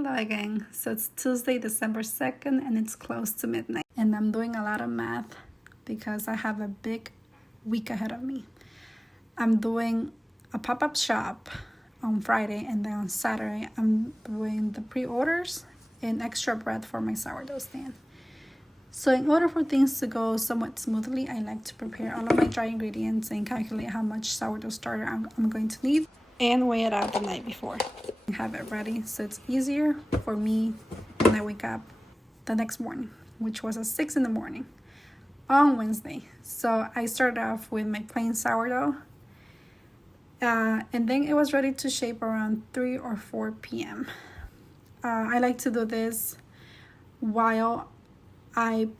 Hello again. So it's Tuesday, December 2nd, and it's close to midnight. And I'm doing a lot of math because I have a big week ahead of me. I'm doing a pop-up shop on Friday, and then on Saturday, I'm doing the pre-orders and extra bread for my sourdough stand. So in order for things to go somewhat smoothly, I like to prepare all of my dry ingredients and calculate how much sourdough starter I'm going to need and weigh it out the night before. Have it ready so it's easier for me when I wake up the next morning, which was at 6 in the morning on Wednesday. So I started off with my plain sourdough and then it was ready to shape around 3 or 4 p.m. I like to do this while I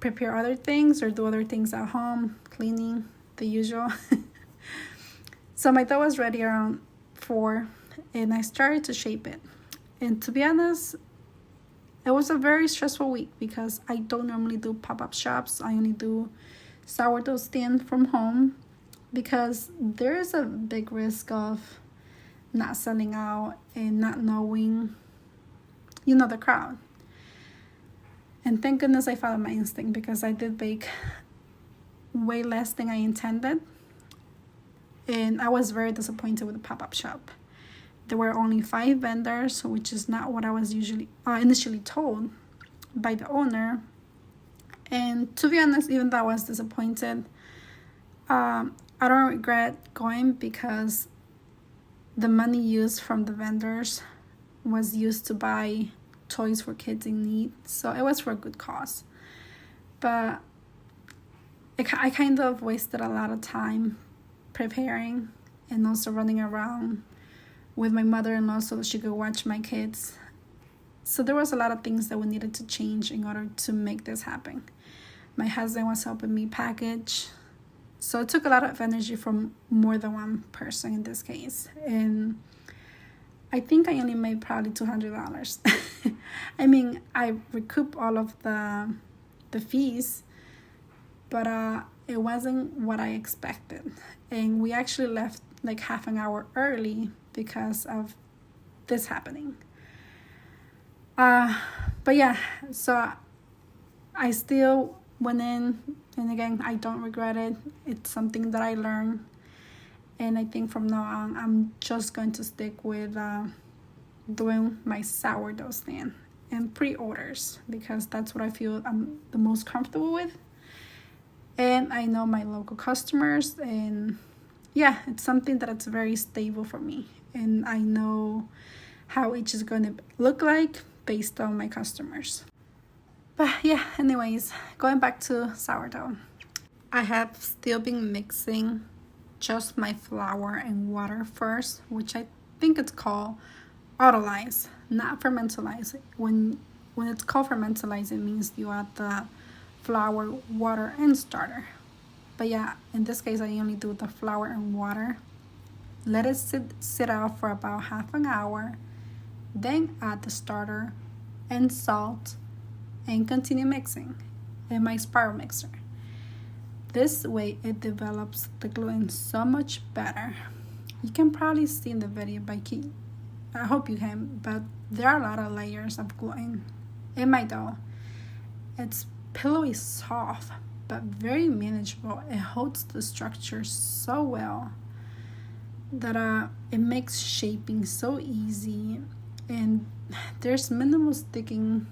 prepare other things or do other things at home, cleaning, the usual. So my dough was ready around 4 and I started to shape it. And to be honest, it was a very stressful week because I don't normally do pop-up shops. I only do sourdough stand from home because there is a big risk of not selling out and not knowing, the crowd. And thank goodness I followed my instinct because I did bake way less than I intended. And I was very disappointed with the pop-up shop. There were only 5 vendors, which is not what I was initially told by the owner. And to be honest, even though I was disappointed, I don't regret going because the money used from the vendors was used to buy toys for kids in need. So it was for a good cause. But I kind of wasted a lot of time preparing and also running around with my mother-in-law so that she could watch my kids. So there was a lot of things that we needed to change in order to make this happen. My husband was helping me package. So it took a lot of energy from more than one person in this case. And I think I only made probably $200. I mean, I recouped all of the fees, but it wasn't what I expected. And we actually left like half an hour early because of this happening. But yeah, so I still went in, and again, I don't regret it. It's something that I learned. And I think from now on, I'm just going to stick with doing my sourdough stand and pre-orders because that's what I feel I'm the most comfortable with. And I know my local customers, and yeah, it's something that it's very stable for me. And I know how each is going to look like based on my customers. But yeah, anyways, going back to sourdough. I have still been mixing just my flour and water first, which I think it's called autolyze, not fermentalize. When it's called fermentalize, it means you add the flour, water, and starter. But yeah, in this case, I only do the flour and water. Let it sit out for about half an hour. Then add the starter and salt and continue mixing in my spiral mixer. This way, it develops the gluten so much better. You can probably see in the video I hope you can, but there are a lot of layers of gluten in my dough. It's pillowy soft, but very manageable. It holds the structure so well that it makes shaping so easy, and there's minimal sticking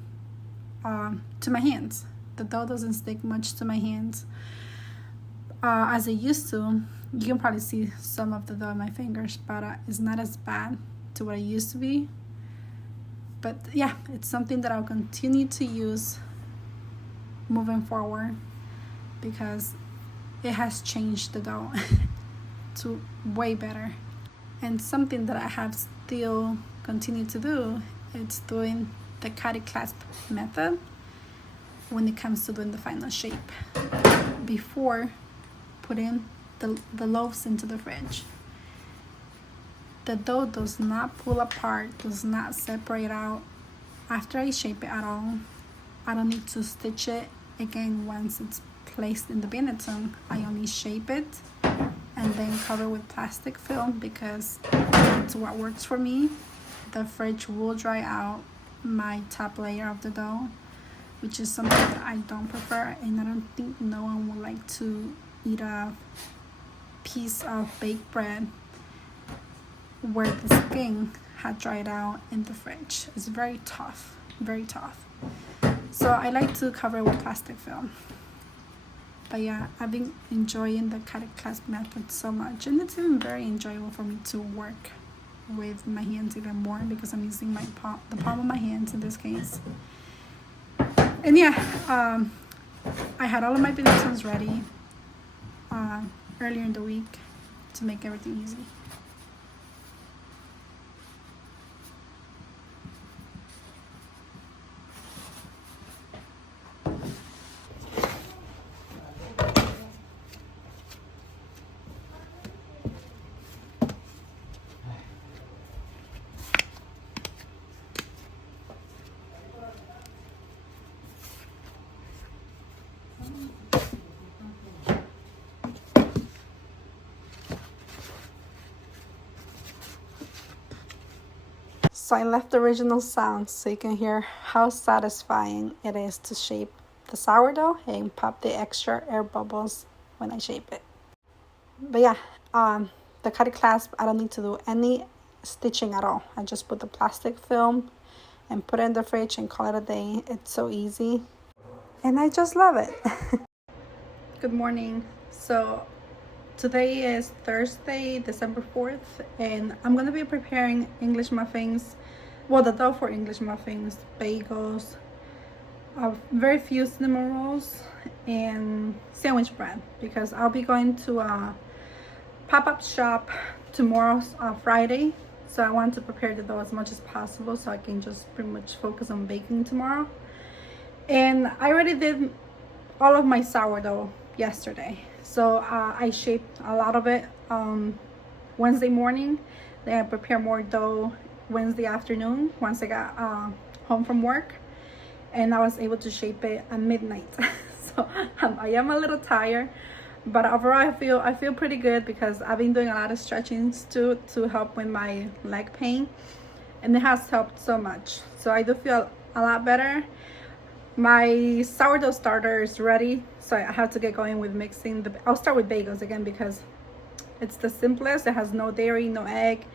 to my hands. The dough doesn't stick much to my hands as it used to. You can probably see some of the dough in my fingers, but it's not as bad to what it used to be. But yeah, it's something that I'll continue to use moving forward because it has changed the dough to way better. And something that I have still continued to do, it's doing the cut it clasp method when it comes to doing the final shape before putting the loaves into the fridge. The dough does not pull apart, does not separate out after I shape it at all. I don't need to stitch it again once it's placed in the binneton. I only shape it and then cover with plastic film because it's what works for me. the fridge will dry out my top layer of the dough, which is something that I don't prefer, and I don't think no one would like to eat a piece of baked bread where the skin had dried out in the fridge. It's very tough, very tough. So I like to cover it with plastic film. But yeah, I've been enjoying the cut clasp method so much, and it's been very enjoyable for me to work with my hands even more because I'm using my palm, the palm of my hands in this case. And yeah, I had all of my benedictines ready earlier in the week to make everything easy. So I left the original sound so you can hear how satisfying it is to shape the sourdough and pop the extra air bubbles when I shape it. But yeah, the cut clasp, I don't need to do any stitching at all. I just put the plastic film and put it in the fridge and call it a day. It's so easy and I just love it. Good morning. So today is Thursday, December 4th, and I'm going to be preparing English muffins, well, the dough for English muffins, bagels, very few cinnamon rolls, and sandwich bread, because I'll be going to a pop-up shop tomorrow, Friday, so I want to prepare the dough as much as possible so I can just pretty much focus on baking tomorrow. And I already did all of my sourdough yesterday. So I shaped a lot of it Wednesday morning. Then I prepared more dough Wednesday afternoon once I got home from work. And I was able to shape it at midnight. So I am a little tired, but overall I feel pretty good because I've been doing a lot of stretchings too to help with my leg pain. And it has helped so much. So I do feel a lot better. My sourdough starter is ready, so I have to get going with mixing I'll start with bagels again because it's the simplest. It has no dairy, no egg,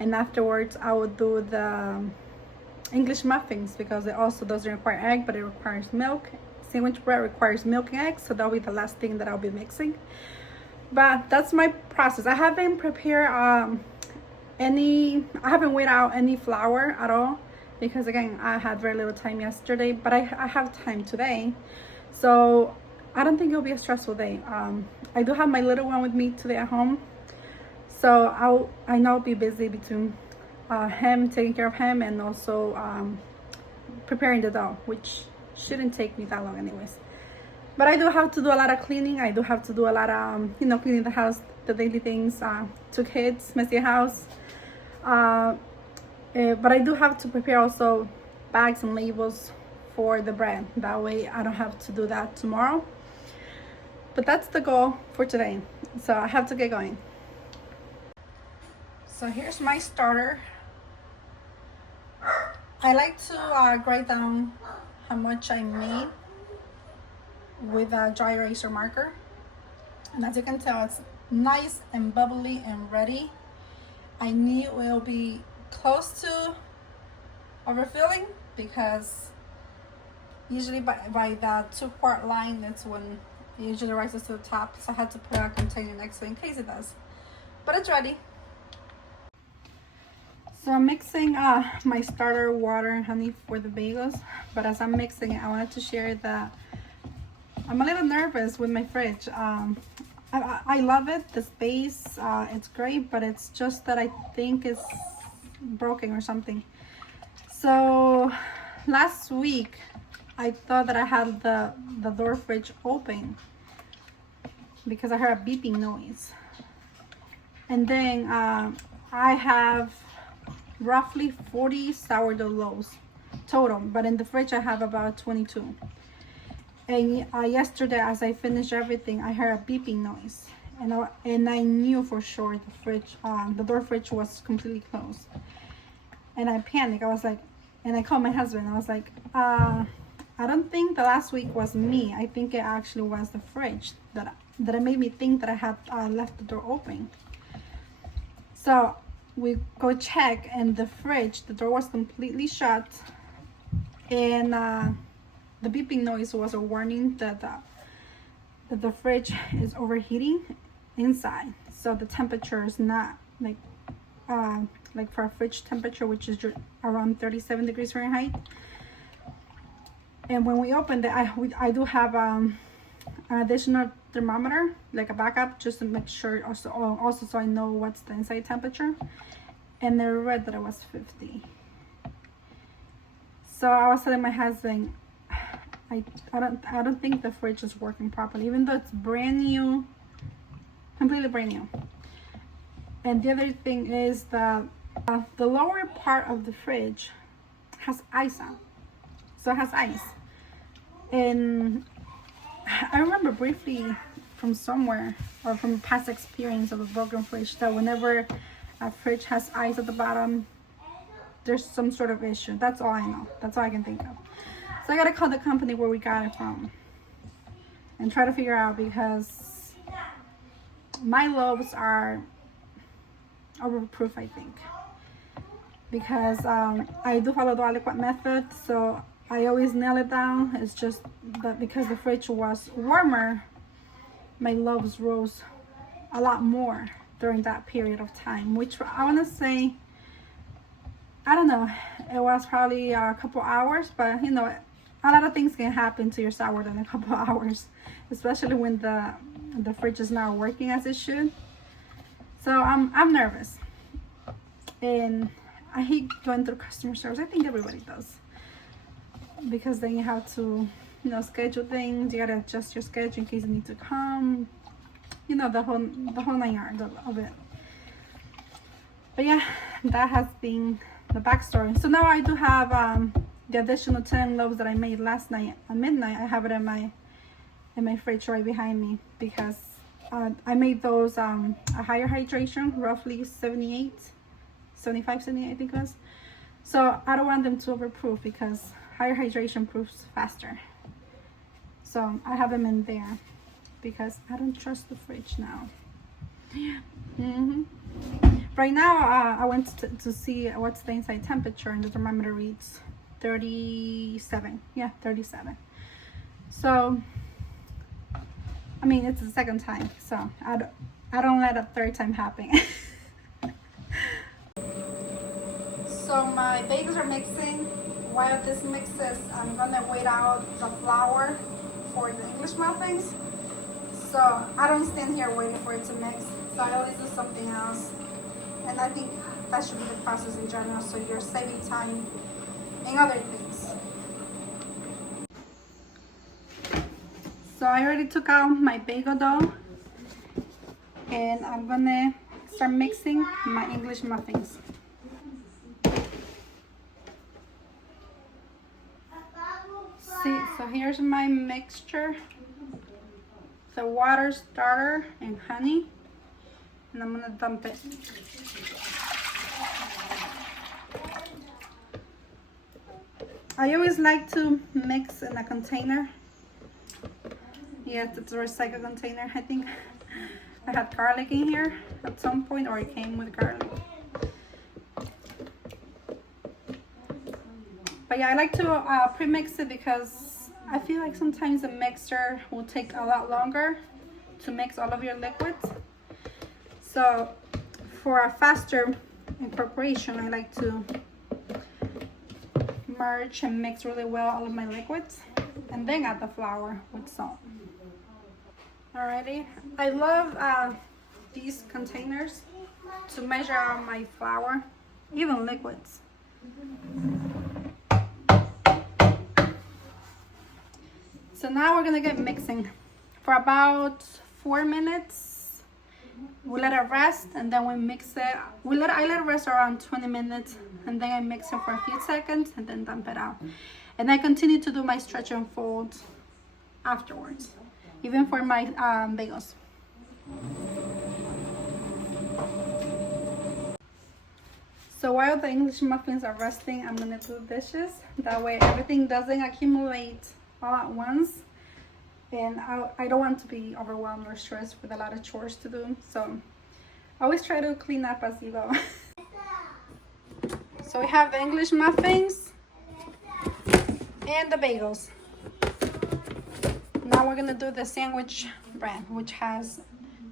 and afterwards I will do the English muffins because it also doesn't require egg, but it requires milk. Sandwich bread requires milk and egg, so that'll be the last thing that I'll be mixing. But that's my process. I haven't prepared I haven't weighed out any flour at all, because again, I had very little time yesterday, but I have time today. So I don't think it'll be a stressful day. I do have my little one with me today at home. So I know I'll be busy between him, taking care of him, and also preparing the dough, which shouldn't take me that long anyways. But I do have to do a lot of cleaning. I do have to do a lot of, cleaning the house, the daily things, 2 kids, messy house. But I do have to prepare also bags and labels for the bread. That way I don't have to do that tomorrow. But that's the goal for today. So I have to get going. So here's my starter. I like to write down how much I made with a dry eraser marker. And as you can tell, it's nice and bubbly and ready. I knew it will be close to overfilling because usually by the 2-quart line, that's when it usually rises to the top. So I had to put a container next to it in case it does. But it's ready. So I'm mixing my starter water and honey for the bagels. But as I'm mixing it, I wanted to share that I'm a little nervous with my fridge. I love it, the space, it's great, but it's just that I think it's broken or something. So last week I thought that I had the door fridge open because I heard a beeping noise, and then I have roughly 40 sourdough loaves total, but in the fridge I have about 22. And yesterday, as I finished everything, I heard a beeping noise, and I knew for sure the door fridge was completely closed. And I panicked. I was like, and I called my husband. I was like, I don't think the last week was me. I think it actually was the fridge that it made me think that I had left the door open. So we go check, and the fridge, the door was completely shut, and the beeping noise was a warning that the fridge is overheating inside. So the temperature is not like for a fridge temperature, which is around 37 degrees Fahrenheit. And when we opened it, I do have an additional thermometer, like a backup, just to make sure, also so I know what's the inside temperature. And they read that it was 50. So I was telling my husband, I don't think the fridge is working properly, even though it's brand new, completely brand new. And the other thing is that the lower part of the fridge has ice on. So it has ice. And I remember briefly from somewhere, or from past experience of a broken fridge, that whenever a fridge has ice at the bottom, there's some sort of issue. That's all I know. That's all I can think of. So I gotta call the company where we got it from and try to figure out, because my loaves are overproof, I think, because I do follow the aliquot method, so I always nail it down. It's just that because the fridge was warmer, my loaves rose a lot more during that period of time, which I want to say, I don't know, it was probably a couple hours, but you know, a lot of things can happen to your sourdough in a couple hours, especially when the fridge is not working as it should. So I'm nervous, and I hate going through customer service. I think everybody does, because then you have to, you know, schedule things. You gotta adjust your schedule in case you need to come. You know, the whole 9 yards of it. But yeah, that has been the backstory. So now I do have the additional 10 loaves that I made last night at midnight. I have it in my fridge right behind me, because I made those a higher hydration, roughly 75, 78 I think it was. So I don't want them to overproof, because higher hydration proofs faster. So I have them in there because I don't trust the fridge now. Right now I went to see what's the inside temperature, and the thermometer reads 37. Yeah, 37. So I mean, it's the second time, so I don't let a third time happen. So my bagels are mixing. While this mixes, I'm gonna wait out the flour for the English muffins. So I don't stand here waiting for it to mix. So I always do something else. And I think that should be the process in general, so you're saving time in other things. So I already took out my bagel dough, and I'm gonna start mixing my English muffins. See, so here's my mixture: the water, starter, and honey, and I'm gonna dump it. I always like to mix in a container. Yes, it's a recycled container. I think I had garlic in here at some point, or it came with garlic. But yeah, I like to pre-mix it, because I feel like sometimes the mixer will take a lot longer to mix all of your liquids. So for a faster incorporation, I like to merge and mix really well all of my liquids, and then add the flour with salt. Alrighty, I love these containers to measure out my flour, even liquids. So now we're gonna get mixing for about 4 minutes. We let it rest, and then we mix it. I let it rest around 20 minutes, and then I mix it for a few seconds, and then dump it out. And I continue to do my stretch and fold afterwards, even for my bagels. So while the English muffins are resting, I'm gonna do the dishes. That way everything doesn't accumulate all at once. And I don't want to be overwhelmed or stressed with a lot of chores to do. So always try to clean up as you go. So we have the English muffins and the bagels. Now we're gonna do the sandwich bread, which has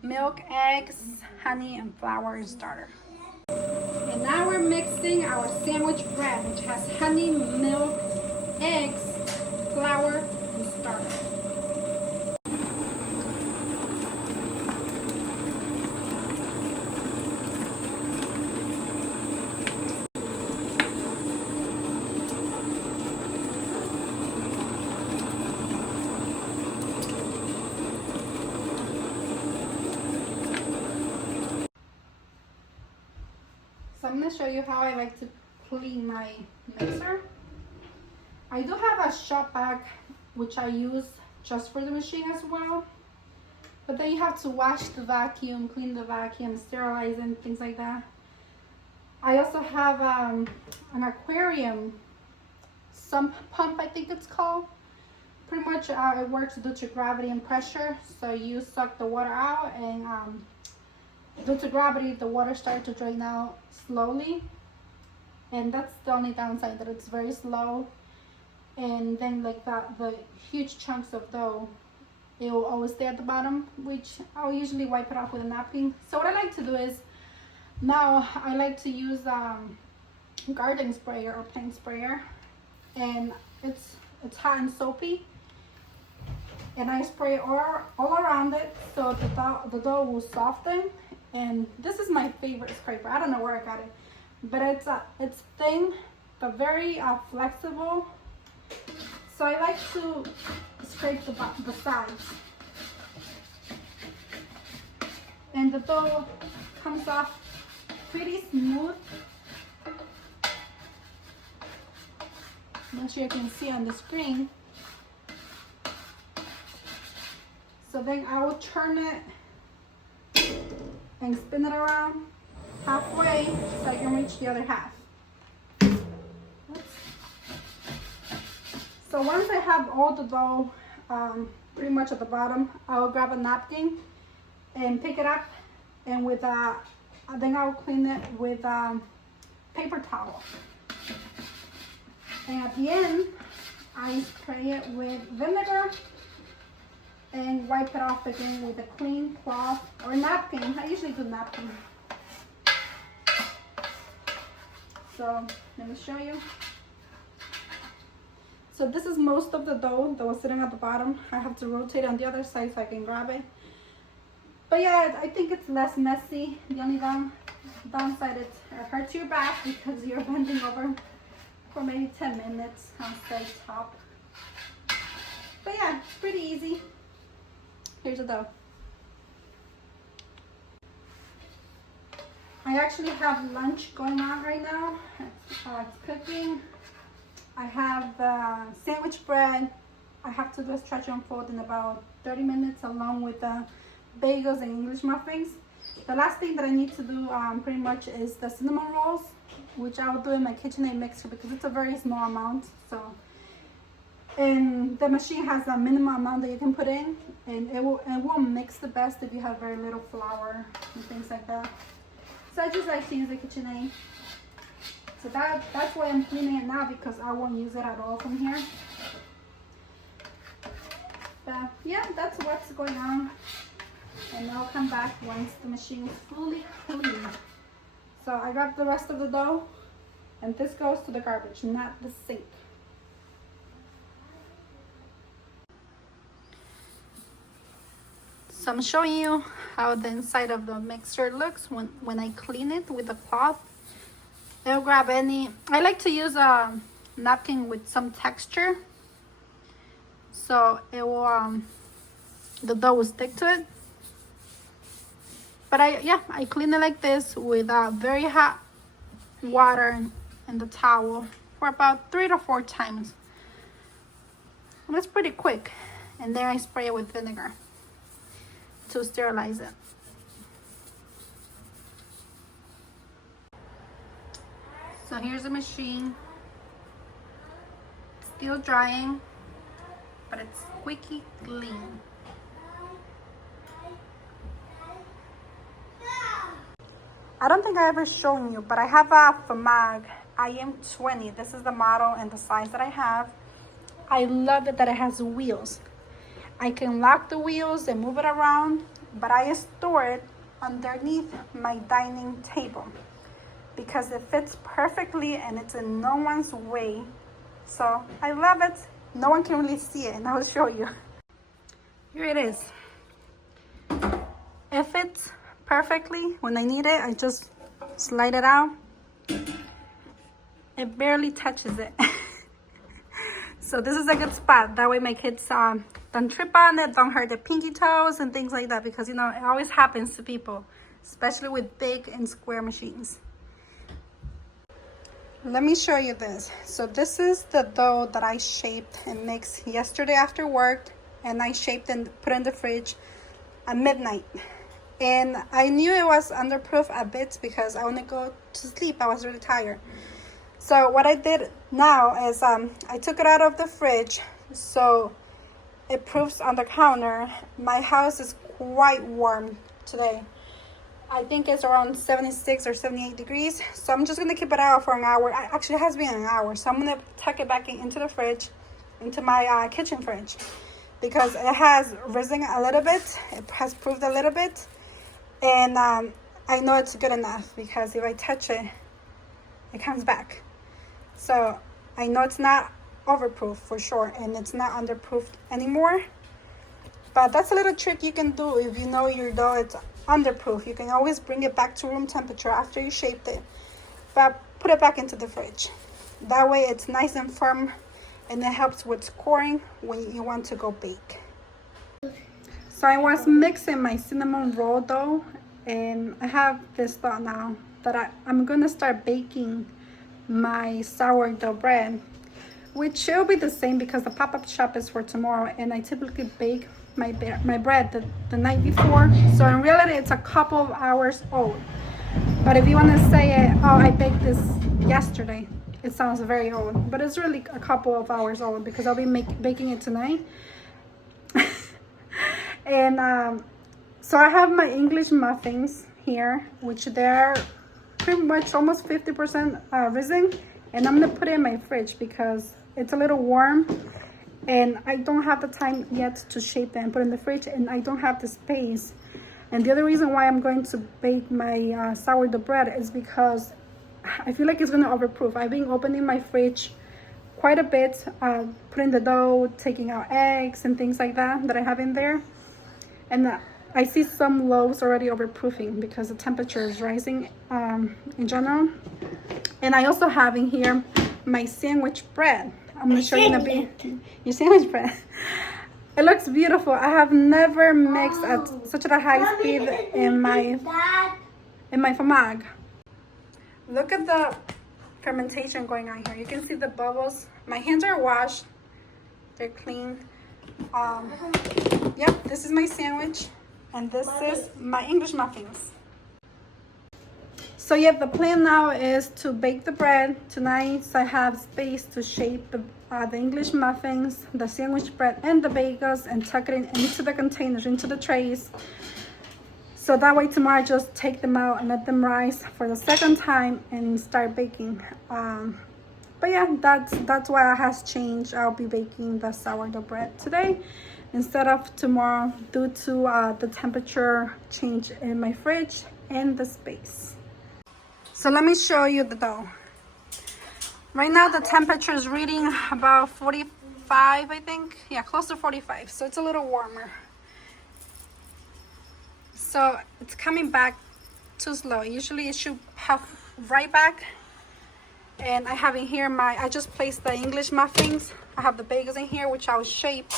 milk, eggs, honey, and flour and starter. And now we're mixing our sandwich bread, which has honey, milk, eggs, flour, and starter. So I'm going to show you how I like to clean my mixer. I do have a shop bag which I use just for the machine as well. But then you have to wash the vacuum, clean the vacuum, sterilize and things like that. I also have an aquarium sump pump, I think it's called. Pretty much it works due to gravity and pressure. So you suck the water out and due to gravity, the water starts to drain out slowly, and that's the only downside, that it's very slow. And then like that, the huge chunks of dough, it will always stay at the bottom, which I'll usually wipe it off with a napkin. So what I like to do is, now I like to use garden sprayer or paint sprayer, and it's hot and soapy, and I spray it all around it so the dough will soften. And this is my favorite scraper. I don't know where I got it, but it's thin but very flexible. So I like to scrape the sides, and the dough comes off pretty smooth. Not sure you can see on the screen. So then I will turn it and spin it around halfway so I can reach the other half. Oops. So once I have all the dough pretty much at the bottom, I will grab a napkin and pick it up, and with then I will clean it with paper towel. And at the end, I spray it with vinegar and wipe it off again with a clean cloth or napkin. I usually do napkin. So let me show you. So this is most of the dough that was sitting at the bottom. I have to rotate on the other side so I can grab it. But yeah, I think it's less messy. The only downside is it hurts your back because you're bending over for maybe 10 minutes on say top. But yeah, it's pretty easy. Here's the dough. I actually have lunch going on right now. It's cooking. I have sandwich bread. I have to do a stretch and fold in about 30 minutes along with the bagels and English muffins. The last thing that I need to do pretty much is the cinnamon rolls, which I will do in my KitchenAid mixer because it's a very small amount. So, and the machine has a minimum amount that you can put in, and it will mix the best if you have very little flour and things like that. So I just like to use the KitchenAid. So that's why I'm cleaning it now, because I won't use it at all from here. But yeah, that's what's going on. And I'll come back once the machine is fully clean. So I got the rest of the dough, and this goes to the garbage, not the sink. So I'm showing you how the inside of the mixer looks when I clean it with a cloth. I'll grab any, I like to use a napkin with some texture, so it will the dough will stick to it. But I clean it like this with very hot water and the towel for about 3 to 4 times. And that's pretty quick. And then I spray it with vinegar to sterilize it. So here's the machine. Still drying, but it's squeaky clean. I don't think I ever shown you, but I have a FAMAG IM20. This is the model and the size that I have. I love it that it has wheels. I can lock the wheels and move it around, but I store it underneath my dining table because it fits perfectly and it's in no one's way. So I love it. No one can really see it, and I'll show you. Here it is. It fits perfectly. When I need it, I just slide it out. It barely touches it. So this is a good spot. That way my kids don't trip on it, don't hurt their pinky toes and things like that, because you know it always happens to people, especially with big and square machines. Let me show you this. So this is the dough that I shaped and mixed yesterday after work, and I shaped and put in the fridge at midnight. And I knew it was underproof a bit because I want to go to sleep. I was really tired. So what I did now is I took it out of the fridge so it proofs on the counter. My house is quite warm today. I think it's around 76 or 78 degrees. So I'm just going to keep it out for an hour. Actually, it has been an hour. So I'm going to tuck it back into the fridge, into my kitchen fridge, because it has risen a little bit. It has proofed a little bit. And I know it's good enough because if I touch it, it comes back. So I know it's not overproof for sure, and it's not underproof anymore. But that's a little trick you can do if you know your dough it's underproof. You can always bring it back to room temperature after you shaped it, but put it back into the fridge. That way it's nice and firm, and it helps with scoring when you want to go bake. So I was mixing my cinnamon roll dough, and I have this thought now that I'm gonna start baking my sourdough bread, which will be the same because the pop-up shop is for tomorrow, and I typically bake my bread the night before. So in reality it's a couple of hours old, but if you want to say it, oh, I baked this yesterday, it sounds very old, but it's really a couple of hours old because I'll be baking it tonight. And so I have my English muffins here, which they're pretty much almost 50% risen, and I'm gonna put it in my fridge because it's a little warm and I don't have the time yet to shape them and put in the fridge, and I don't have the space. And the other reason why I'm going to bake my sourdough bread is because I feel like it's gonna overproof. I've been opening my fridge quite a bit, putting the dough, taking out eggs and things like that I have in there, and I see some loaves already overproofing because the temperature is rising in general. And I also have in here my sandwich bread. I'm gonna show you in a bit. Your sandwich bread. It looks beautiful. I have never mixed at such a high speed in my FAMAG. Look at the fermentation going on here. You can see the bubbles. My hands are washed. They're clean. Yep, this is my sandwich. And this is my English muffins. So yeah, the plan now is to bake the bread tonight, so I have space to shape the English muffins, the sandwich bread, and the bagels, and tuck it into the containers, into the trays. So that way tomorrow I just take them out and let them rise for the second time and start baking. But yeah, that's why it has changed. I'll be baking the sourdough bread today instead of tomorrow due to the temperature change in my fridge and the space. So let me show you the dough. Right now the temperature is reading about 45, I think. Yeah, close to 45, so it's a little warmer. So it's coming back too slow. Usually it should puff right back. And I have in here I just placed the English muffins. I have the bagels in here, which I'll shape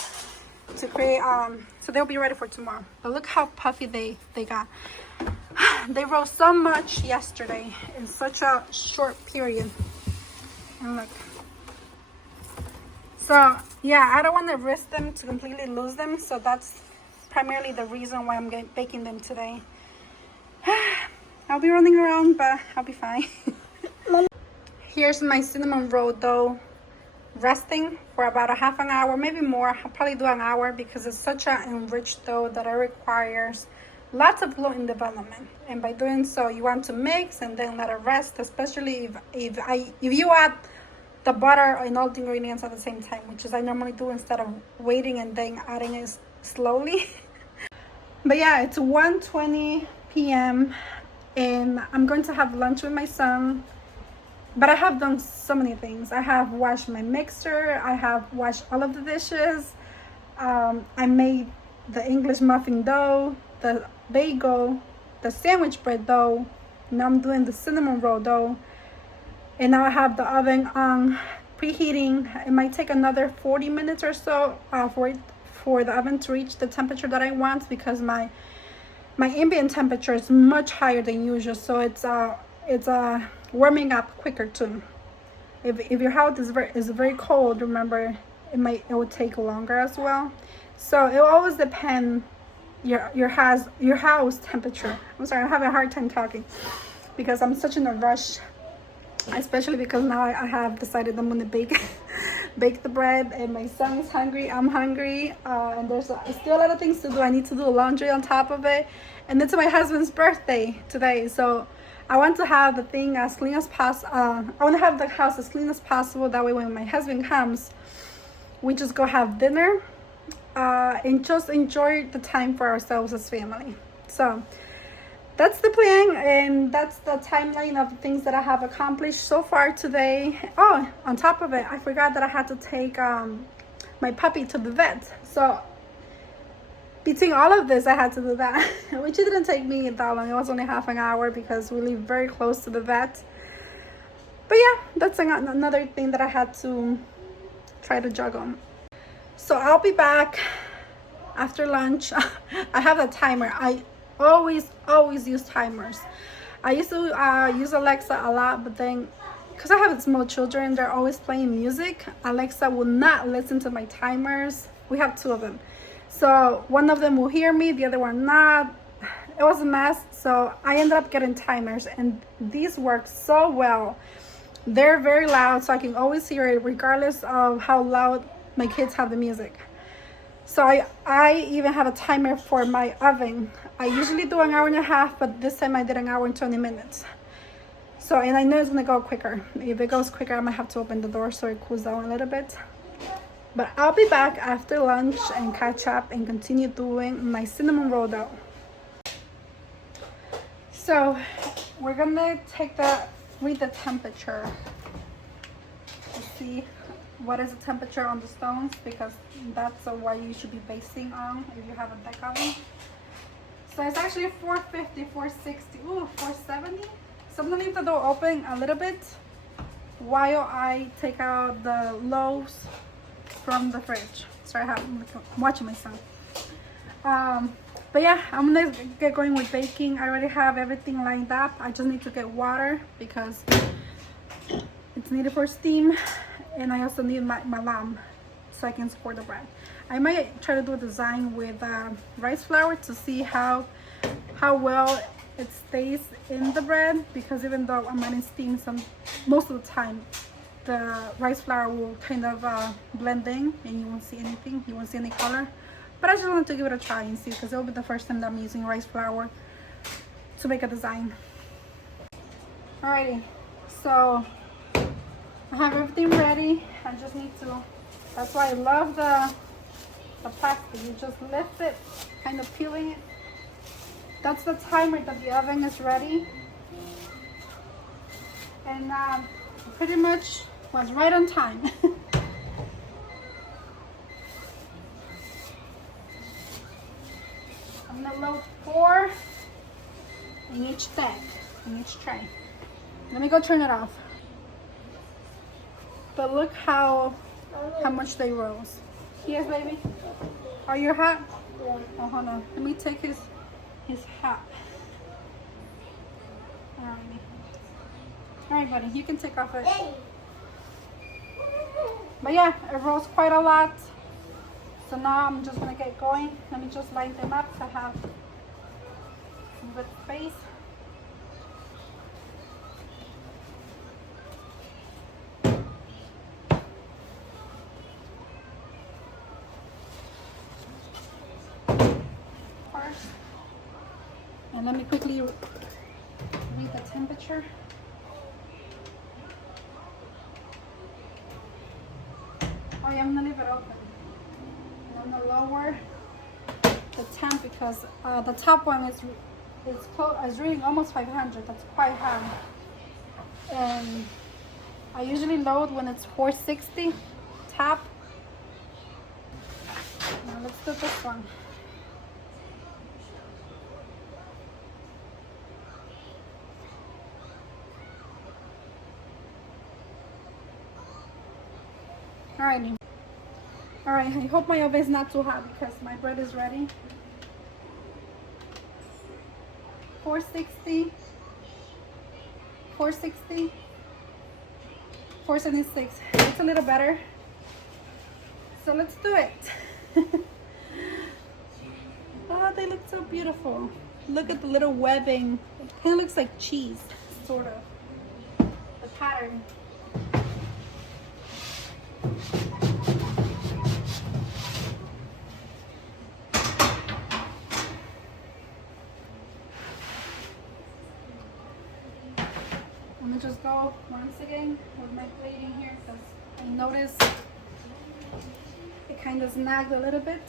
to create, so they'll be ready for tomorrow. But look how puffy they got. They rose so much yesterday in such a short period. And look. So yeah, I don't want to risk them to completely lose them, so that's primarily the reason why I'm baking them today. I'll be running around, but I'll be fine. Here's my cinnamon roll dough resting for about a half an hour, maybe more. I'll probably do an hour because it's such an enriched dough that it requires lots of gluten development. And by doing so, you want to mix and then let it rest, especially if you add the butter and all the ingredients at the same time, which is I normally do instead of waiting and then adding it slowly. But yeah, it's 1:20 p.m. and I'm going to have lunch with my son. But I have done so many things. I have washed my mixer. I have washed all of the dishes. I made the English muffin dough, the bagel, the sandwich bread dough. Now I'm doing the cinnamon roll dough. And now I have the oven on preheating. It might take another 40 minutes or so for the oven to reach the temperature that I want, because my ambient temperature is much higher than usual. So it's warming up quicker too. If your house is very cold, remember it would take longer as well. So it will always depend your house temperature. I'm sorry, I'm having a hard time talking because I'm such in a rush, especially because now I have decided I'm gonna bake the bread, and my son's hungry, I'm hungry, and there's still a lot of things to do. I need to do laundry on top of it, and it's my husband's birthday today, so I want to have the thing as clean as possible. I want to have the house as clean as possible. That way when my husband comes, we just go have dinner and just enjoy the time for ourselves as family. So that's the plan, and that's the timeline of the things that I have accomplished so far today. Oh, on top of it, I forgot that I had to take my puppy to the vet. So between all of this, I had to do that, which it didn't take me that long. It was only half an hour because we live very close to the vet. But yeah, that's another thing that I had to try to juggle. So I'll be back after lunch. I have a timer. I always use timers. I used to use Alexa a lot, but then because I have small children, they're always playing music. Alexa will not listen to my timers. We have two of them. So one of them will hear me, the other one not. It was a mess. So I ended up getting timers, and these work so well. They're very loud, so I can always hear it regardless of how loud my kids have the music. So I even have a timer for my oven. I usually do an hour and a half, but this time I did an hour and 20 minutes. So, and I know it's gonna go quicker. If it goes quicker, I might have to open the door so it cools down a little bit. But I'll be back after lunch and catch up and continue doing my cinnamon roll dough. So we're gonna read the temperature to see what is the temperature on the stones, because that's what you should be basing on if you have a deck oven. So it's actually 450, 460, ooh, 470. So I'm gonna leave the door open a little bit while I take out the loaves from the fridge. Sorry, I'm watching my son. But yeah, I'm gonna get going with baking. I already have everything lined up. I just need to get water because it's needed for steam, and I also need my lamb so I can score the bread. I might try to do a design with rice flour to see how well it stays in the bread, because even though I'm adding steam most of the time, the rice flour will kind of blend in and you won't see anything, you won't see any color. But I just wanted to give it a try and see, because it'll be the first time that I'm using rice flour to make a design. Alrighty, so I have everything ready. I just need to, that's why I love the plastic. You just lift it, kind of peeling it. That's the timer that the oven is ready. And pretty much was right on time. I'm gonna load 4 in each stack, in each tray. Let me go turn it off. But look how much they rose. Yes, baby. Are you hot? Yeah. Oh, hold on. Let me take his hat. Alright, buddy. You can take off it. But yeah, it rose quite a lot. So now I'm just gonna get going. Let me just line them up to have some good space. And let me quickly read the temperature. Oh yeah, I'm gonna leave it open. And I'm gonna lower the temp because the top one is reading almost 500. That's quite high. And I usually load when it's 460 top. Now let's do this one. Alrighty. Alright, I hope my oven is not too hot because my bread is ready. 460, 460, 476. It's a little better. So let's do it. Oh, they look so beautiful. Look at the little webbing. It kind of looks like cheese, sort of. The pattern. I'm gonna just go once again with my plating here because I noticed it kind of snagged a little bit.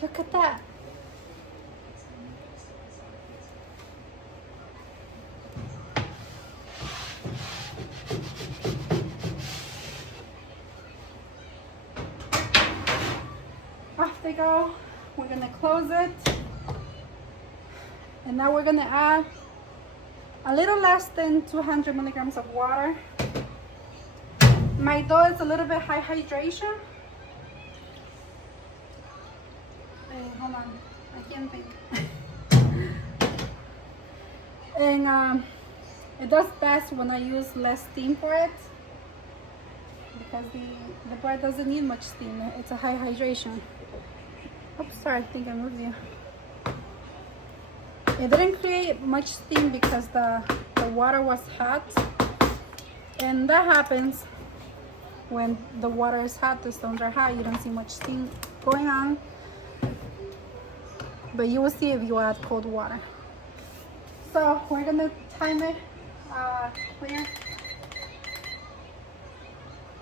Look at that. Off they go. We're gonna close it. And now we're gonna add a little less than 200 milligrams of water. My dough is a little bit high hydration. Hey, hold on, I can't think. And it does best when I use less steam for it because the bread doesn't need much steam. It's a high hydration. Oops, sorry, I think I moved you. It didn't create much steam because the water was hot, and that happens when the water is hot, the stones are hot, you don't see much steam going on, but you will see if you add cold water. So we're gonna time it clear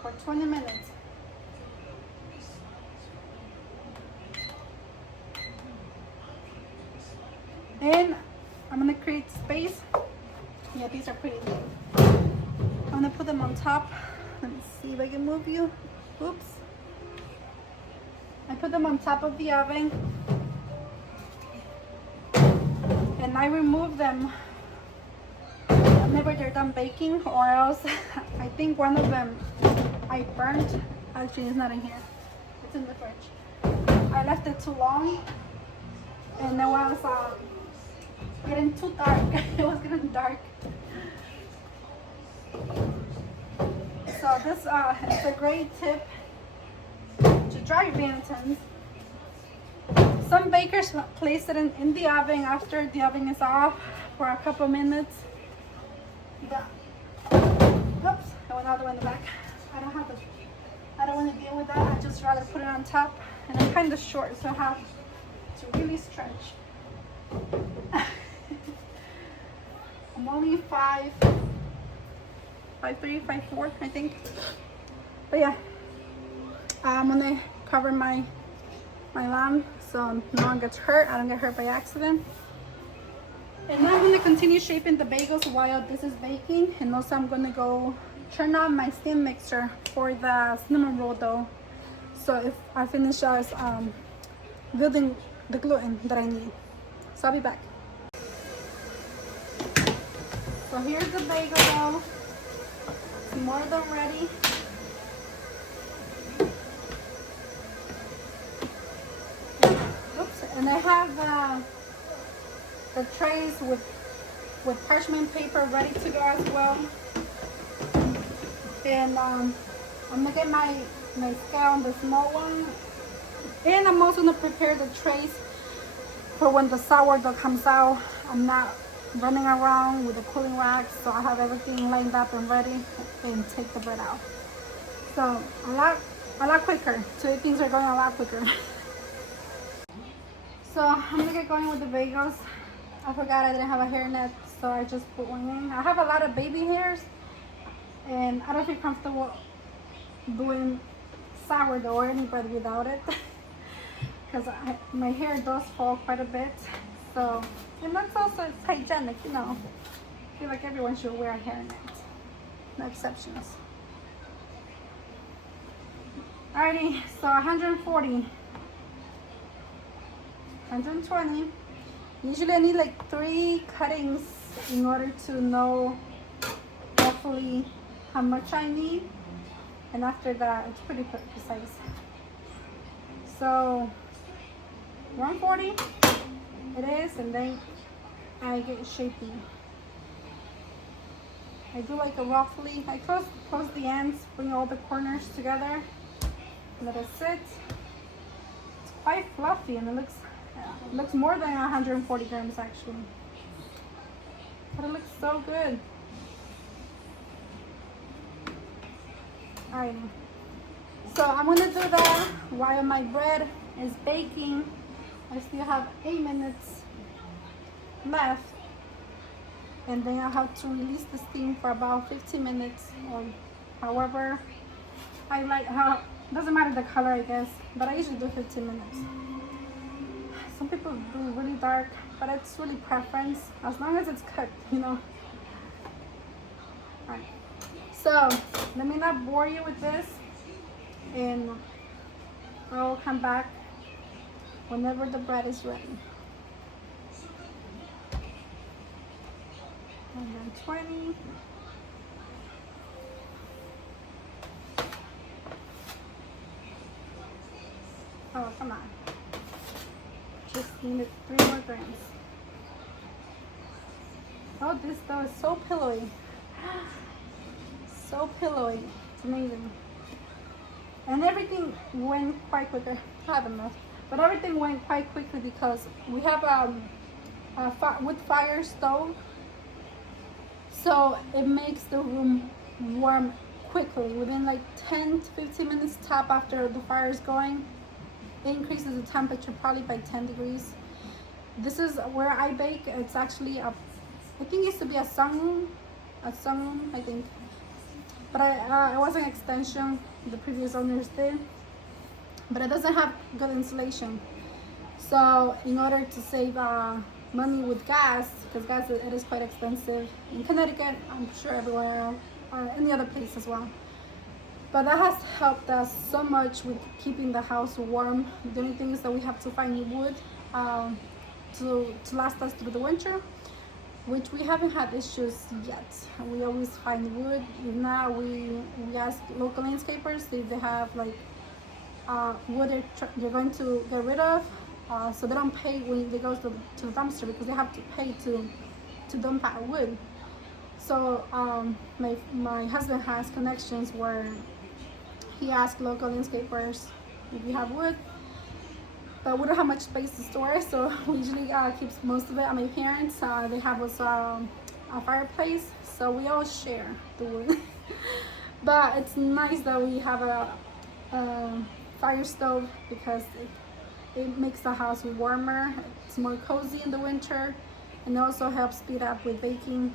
for 20 minutes. And I'm gonna create space. Yeah, these are pretty big. I'm gonna put them on top. Let me see if I can move you. Oops. I put them on top of the oven. And I remove them whenever they're done baking, or else I think one of them I burnt. Actually, it's not in here. It's in the fridge. I left it too long, and it was getting too dark. It was getting dark. So this is a great tip to dry bantams. Some bakers place it in the oven after the oven is off for a couple minutes. But, oops, I went all the way in the back. I don't want to deal with that. I just rather put it on top, and I'm kind of short, so I have to really stretch. I'm only 5'3", 5'4", I think. But yeah, I'm gonna cover my lamb so no one gets hurt. I don't get hurt by accident. And now I'm gonna continue shaping the bagels while this is baking. And also I'm gonna go turn on my stand mixer for the cinnamon roll dough. So if I finish building the gluten that I need. So I'll be back. So here's the bagel dough. More of them ready. Oops, and I have the trays with parchment paper ready to go as well. And I'm gonna get my scale on the small one. And I'm also gonna prepare the trays for when the sourdough comes out, I'm not running around with the cooling wax, so I have everything lined up and ready and take the bread out. So a lot quicker. Today things are going a lot quicker. So I'm gonna get going with the bagels. I forgot I didn't have a hairnet, so I just put one in. I have a lot of baby hairs, and I don't feel comfortable doing sourdough or any bread without it, because my hair does fall quite a bit. So, and that's also, it's hygienic, you know. I feel like everyone should wear a hairnet, no exceptions. Alrighty, so 140, 120. Usually I need like 3 cuttings in order to know roughly how much I need, and after that it's pretty precise. So 140 it is, and then I get shaping. I do like a roughly, I close the ends, bring all the corners together, let it sit. It's quite fluffy, and it looks more than 140 grams actually, but it looks so good. Alright, so I'm gonna do that while my bread is baking. I still have 8 minutes left, and then I'll have to release the steam for about 15 minutes, or however I like. How doesn't matter the color, I guess, but I usually do 15 minutes. Some people do really dark, but it's really preference, as long as it's cooked, you know. Alright, so let me not bore you with this, and I'll come back whenever the bread is ready. 120. Oh, come on. Just needed 3 more grams. Oh, this dough is so pillowy. So pillowy. It's amazing. And everything went quite quicker. I have enough. But everything went quite quickly because we have a wood fire stove. So it makes the room warm quickly. Within like 10 to 15 minutes top after the fire is going, it increases the temperature probably by 10 degrees. This is where I bake. It's actually I think it used to be a sunroom, I think. But it was an extension the previous owners did. But it doesn't have good insulation. So in order to save money with gas, because gas it is quite expensive in Connecticut, I'm sure everywhere, any other place as well. But that has helped us so much with keeping the house warm. The only thing is that we have to find wood to last us through the winter, which we haven't had issues yet. We always find wood. If not, we ask local landscapers if they have like wood they're going to get rid of, so they don't pay when they go to the dumpster, because they have to pay to dump out wood. So my husband has connections where he asks local landscapers if we have wood, but we don't have much space to store, so we usually keep most of it at my parents. They have us a fireplace, so we all share the wood. But it's nice that we have a fire stove, because it makes the house warmer. It's more cozy in the winter, and it also helps speed up with baking.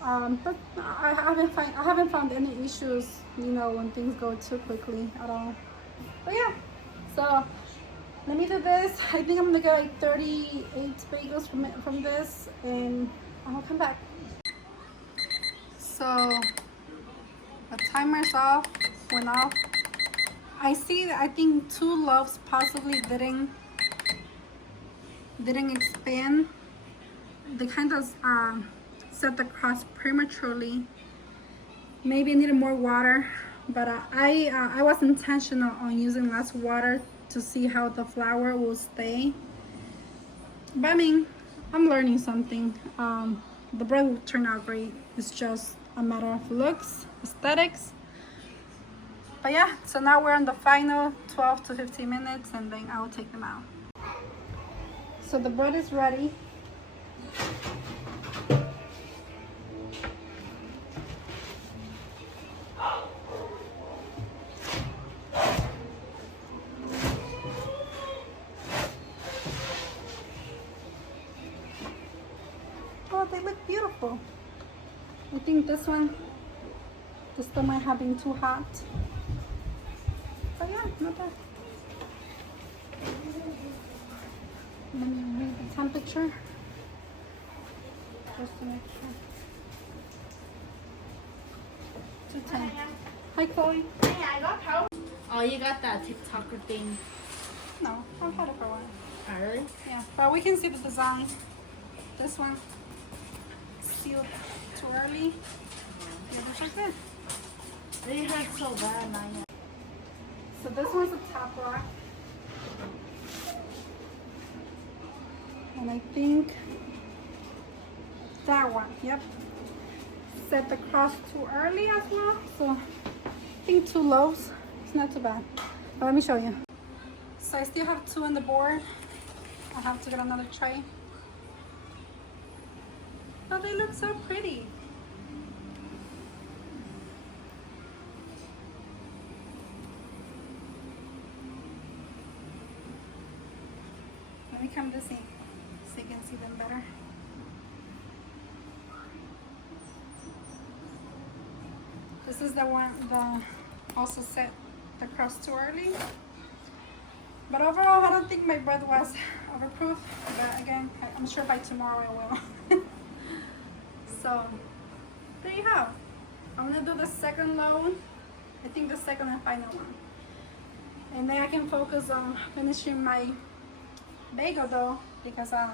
But I haven't found any issues, you know, when things go too quickly at all. But yeah, so let me do this. I think I'm gonna get like 38 bagels from this, and I'll come back. So the timer's off, went off. I think 2 loaves possibly didn't expand. They kind of set the crust prematurely. Maybe I needed more water, but I was intentional on using less water to see how the flour will stay. But I mean, I'm learning something. The bread will turn out great. It's just a matter of looks, aesthetics. But yeah, so now we're on the final 12 to 15 minutes, and then I'll take them out. So the bread is ready. Oh, they look beautiful. I think this one, the stove might have been too hot. But yeah, not bad. Let me read the temperature just to make sure. 210. Hi, Chloe. Oh, you got that TikToker thing. No, I've had it for a while. Oh, really? Yeah, but we can see the design. This one sealed too early. The others are good. They hurt so bad, man. So this one's a top rack. And I think that one, yep. Set the crust too early as well. So I think 2 loaves. It's not too bad. But let me show you. So I still have 2 on the board. I have to get another tray. But they look so pretty. Let me come this in so you can see them better. This is the one that also set the crust too early. But overall, I don't think my bread was overproof. But again, I'm sure by tomorrow it will. So there you have. I'm gonna do the second load. I think the second and final one. And then I can focus on finishing my bagel dough because I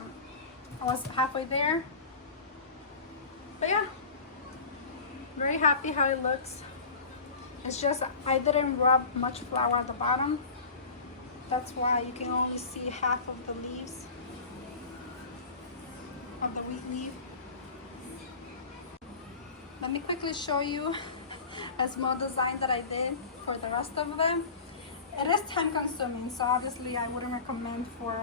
was halfway there. But yeah, very happy how it looks. It's just I didn't rub much flour at the bottom. That's why you can only see half of the leaves of the wheat leaf. Let me quickly show you a small design that I did for the rest of them. It is time consuming, so obviously I wouldn't recommend for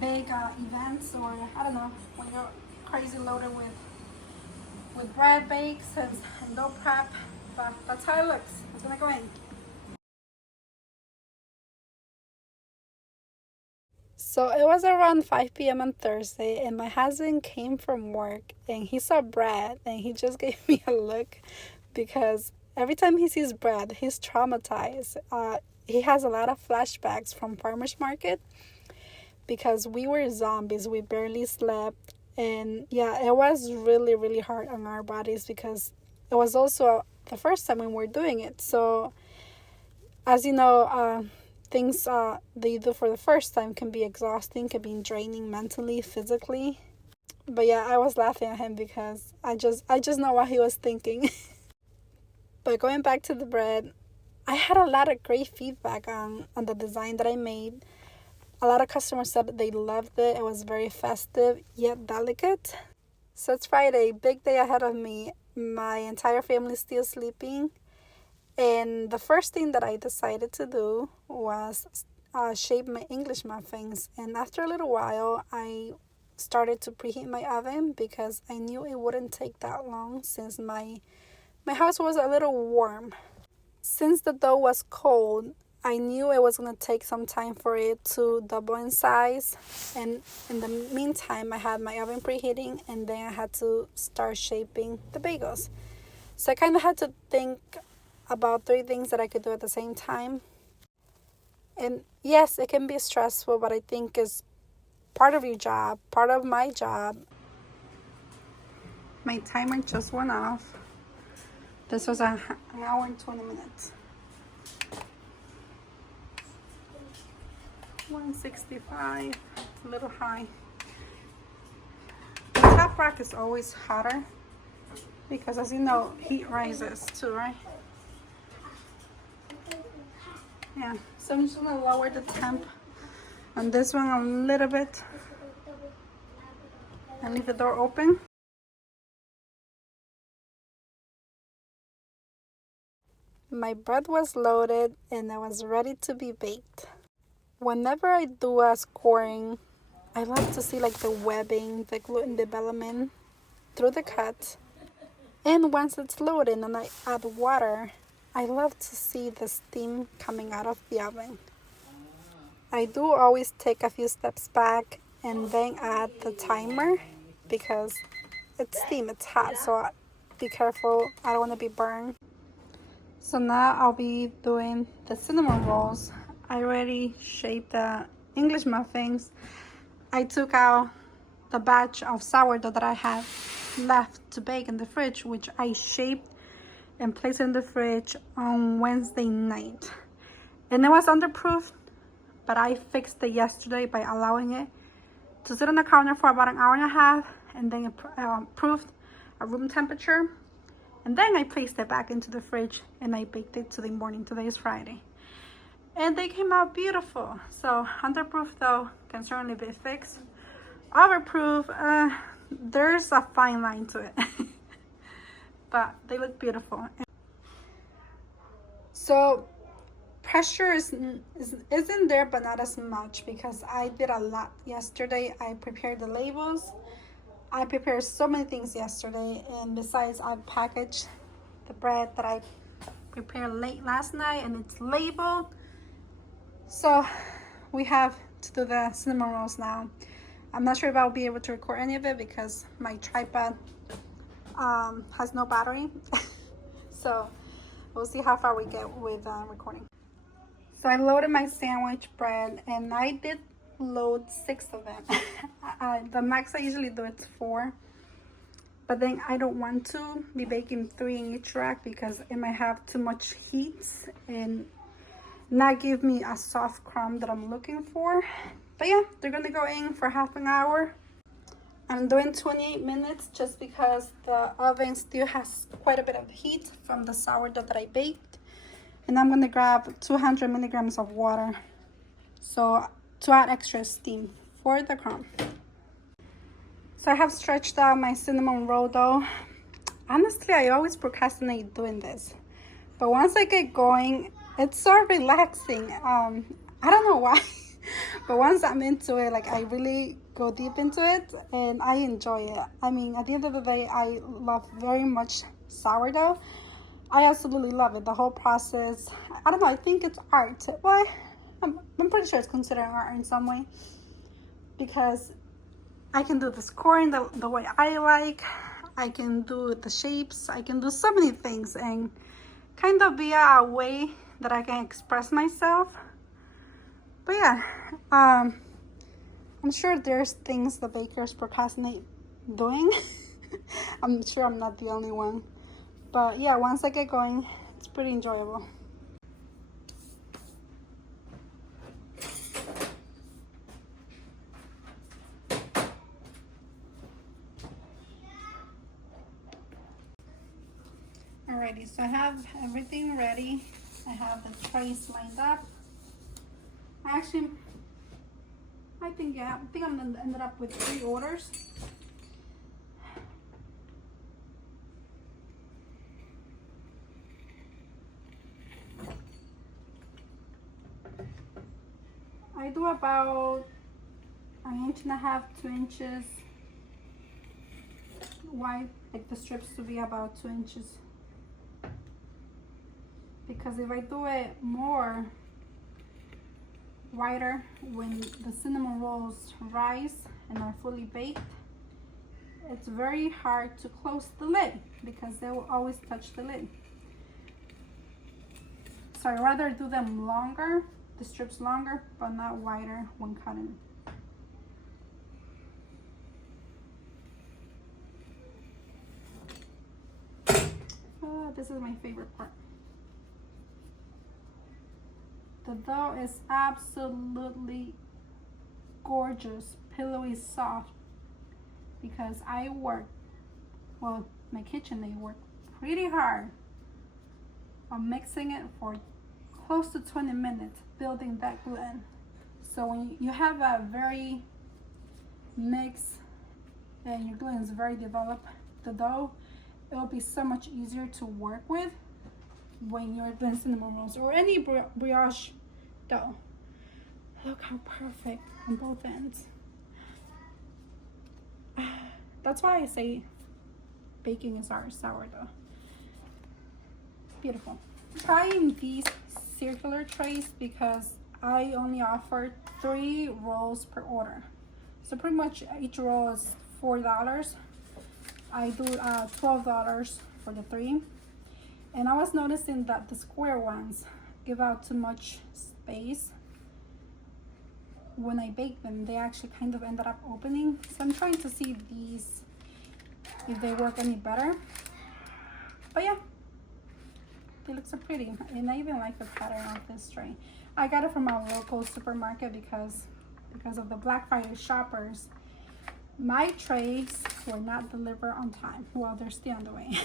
big events, or I don't know, when you're crazy loaded with bread bakes and dough prep. But that's how it looks. It's gonna go in. So it was around 5 p.m. on Thursday, and my husband came from work and he saw bread and he just gave me a look because every time he sees bread, he's traumatized. He has a lot of flashbacks from farmers market because we were zombies. We barely slept, and yeah, it was really, really hard on our bodies because it was also the first time when we were doing it. So as you know, things that you do for the first time can be exhausting, can be draining mentally, physically. But yeah, I was laughing at him because I just know what he was thinking. But going back to the bread, I had a lot of great feedback on the design that I made. A lot of customers said they loved it. It was very festive yet delicate. So it's Friday, big day ahead of me. My entire family is still sleeping. And the first thing that I decided to do was shape my English muffins. And after a little while, I started to preheat my oven because I knew it wouldn't take that long since my house was a little warm. Since the dough was cold, I knew it was going to take some time for it to double in size. And in the meantime, I had my oven preheating, and then I had to start shaping the bagels. So I kind of had to think about 3 things that I could do at the same time. And yes, it can be stressful, but I think it's part of your job, part of my job. My timer just went off. This was an hour and 20 minutes. 165, it's a little high. The top rack is always hotter because, as you know, heat rises too, right? Yeah, so I'm just gonna lower the temp on this one a little bit and leave the door open. My bread was loaded and I was ready to be baked. Whenever I do a scoring I love to see like the webbing, the gluten development through the cut. And once it's loaded and I add water, I love to see the steam coming out of the oven. I do always take a few steps back and then add the timer because it's steam, it's hot, so be careful, I don't want to be burned. So now I'll be doing the cinnamon rolls. I already shaped the English muffins. I took out the batch of sourdough that I had left to bake in the fridge, which I shaped and placed in the fridge on Wednesday night. And it was underproofed, but I fixed it yesterday by allowing it to sit on the counter for about an hour and a half, and then it proofed at room temperature. And then I placed it back into the fridge and I baked it to the morning. Today is Friday. And they came out beautiful. So underproof though can certainly be fixed. Overproof, there's a fine line to it. But they look beautiful. So pressure isn't there, but not as much because I did a lot yesterday. I prepared the labels. I prepared so many things yesterday, and besides I packaged the bread that I prepared late last night and it's labeled. So we have to do the cinnamon rolls now. I'm not sure if I'll be able to record any of it because my tripod has no battery. So we'll see how far we get with recording. So I loaded my sandwich bread and I did load 6 of them. The max I usually do is 4, but then I don't want to be baking 3 in each rack because it might have too much heat and not give me a soft crumb that I'm looking for. But yeah, they're gonna go in for half an hour. I'm doing 28 minutes just because the oven still has quite a bit of heat from the sourdough that I baked. And I'm gonna grab 200 milligrams of water, so to add extra steam for the crumb. So I have stretched out my cinnamon roll dough. Honestly, I always procrastinate doing this, but once I get going, it's so relaxing. I don't know why, but once I'm into it, like I really go deep into it and I enjoy it. I mean, at the end of the day, I love very much sourdough. I absolutely love it, the whole process. I don't know, I think it's art. Well, I'm pretty sure it's considered art in some way because I can do the scoring the way I like. I can do the shapes. I can do so many things and kind of be a way that I can express myself. But yeah, I'm sure there's things the bakers procrastinate doing. I'm sure I'm not the only one. But yeah, once I get going, it's pretty enjoyable. Alrighty, so I have everything ready. I have the trays lined up. I think I'm gonna end up with 3 orders. I do about 1.5 to 2 inches wide, like the strips to be about 2 inches. Because if I do it more wider, when the cinnamon rolls rise and are fully baked, it's very hard to close the lid because they will always touch the lid. So I'd rather do them longer, the strips longer, but not wider when cutting. Oh, this is my favorite part. The dough is absolutely gorgeous, pillowy, soft, because I work, well, my kitchen, they work pretty hard on mixing it for close to 20 minutes, building that gluten. So when you have a very mix and your gluten is very developed, the dough, it will be so much easier to work with when you're doing cinnamon rolls or any brioche dough. Look how perfect on both ends. That's why I say baking is our sourdough. Beautiful. Trying these circular trays because I only offer 3 rolls per order. So pretty much each roll is $4. I do $12 for the 3. And I was noticing that the square ones give out too much space. When I bake them, they actually kind of ended up opening. So I'm trying to see these, if they work any better. But yeah, they look so pretty. And I even like the pattern of this tray. I got it from our local supermarket because of the Black Friday shoppers. My trays were not delivered on time. Well, they're still on the way.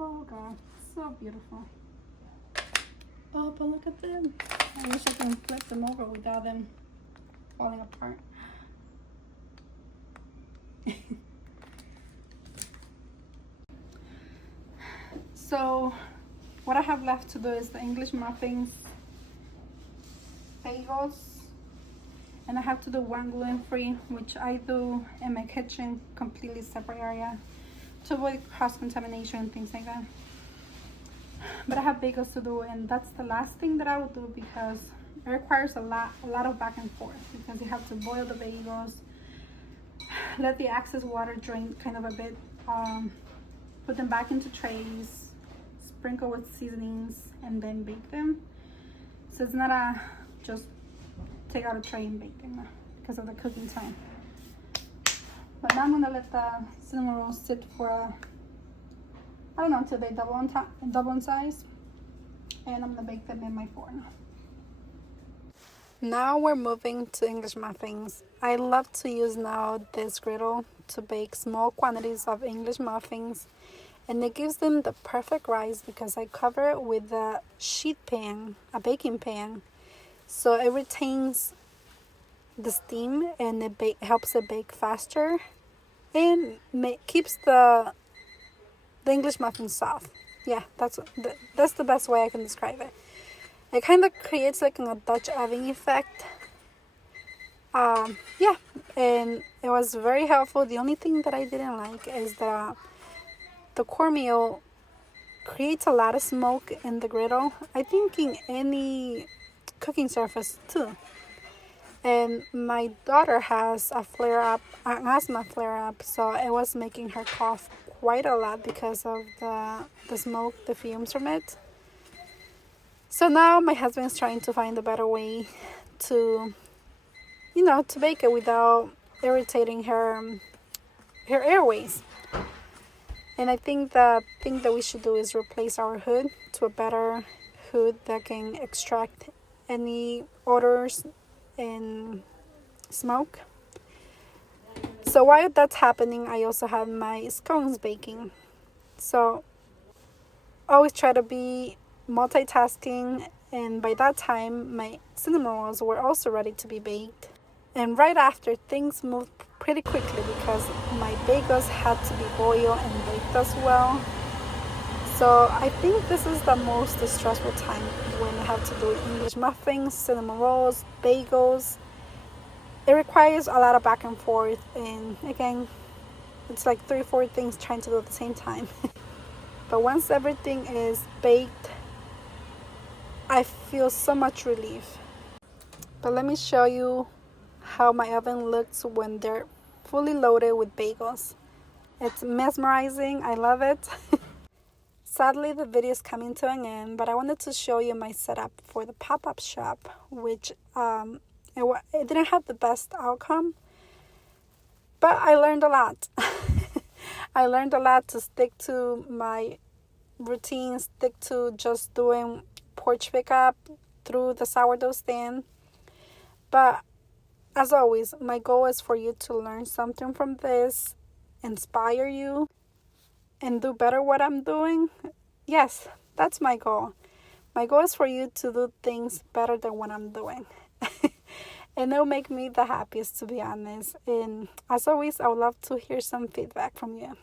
Oh God, so beautiful. Oh, but look at them. I wish I can flip them over without them falling apart. So what I have left to do is the English muffins, bagels, and I have to do one gluten-free, which I do in my kitchen, completely separate area, to avoid cross-contamination and things like that. But I have bagels to do, and that's the last thing that I will do because it requires a lot of back and forth, because you have to boil the bagels, let the excess water drain kind of a bit, put them back into trays, sprinkle with seasonings, and then bake them. So it's not a just take out a tray and bake them because of the cooking time. But now I'm gonna let the cinnamon rolls sit for I don't know, until they double in size, and I'm gonna bake them in my forno. Now we're moving to English muffins. I love to use now this griddle to bake small quantities of English muffins, and it gives them the perfect rise because I cover it with a sheet pan, a baking pan, so it retains the steam and it helps it bake faster and keeps the English muffin soft. Yeah, that's the best way I can describe it. It kind of creates like a Dutch oven effect. Yeah, and it was very helpful. The only thing that I didn't like is that the cornmeal creates a lot of smoke in the griddle. I think in any cooking surface too. And my daughter has an asthma flare-up, so it was making her cough quite a lot because of the smoke, the fumes from it. So now my husband's trying to find a better way to, to bake it without irritating her airways. And I think the thing that we should do is replace our hood to a better hood that can extract any odors and smoke. So while that's happening, I also have my scones baking. So always try to be multitasking, and by that time my cinnamon rolls were also ready to be baked. And right after, things moved pretty quickly because my bagels had to be boiled and baked as well. So I think this is the most stressful time when I have to do English muffins, cinnamon rolls, bagels. It requires a lot of back and forth, and again, it's like 3-4 things trying to do at the same time. But once everything is baked, I feel so much relief. But let me show you how my oven looks when they're fully loaded with bagels. It's mesmerizing. I love it. Sadly, the video is coming to an end, but I wanted to show you my setup for the pop-up shop, which it didn't have the best outcome, but I learned a lot. I learned a lot to stick to my routine, stick to just doing porch pickup through the sourdough stand. But as always, my goal is for you to learn something from this, inspire you, and do better what I'm doing. Yes, that's my goal. My goal is for you to do things better than what I'm doing. And it'll make me the happiest, to be honest. And as always, I would love to hear some feedback from you.